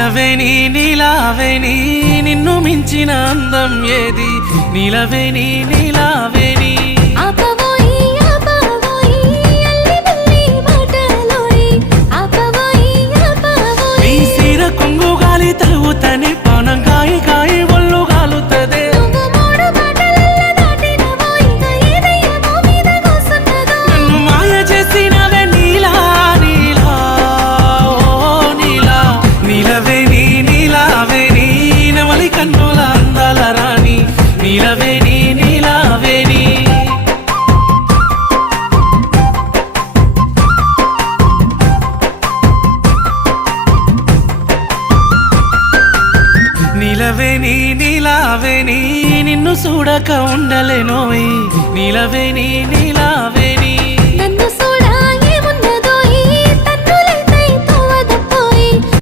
నిలవేని నీలావేని నిన్ను మించిన అందం ఏది నిలవేని నీలావేని నీ సీర కొంగు గాలి తలుగుతని పానం కాయి కాయి ఒళ్ళు గాలుతదే నన్ను మాయ చేసినవే నీలా నీలా ఓ నీలా నీలవేని నీలావేని నవలి కన్నుల అందాల రాణి నీలవేని నీలావేని నిలవేని నీలావేని నిన్ను చూడక ఉండలేనోయ్ నిలవేని నీలా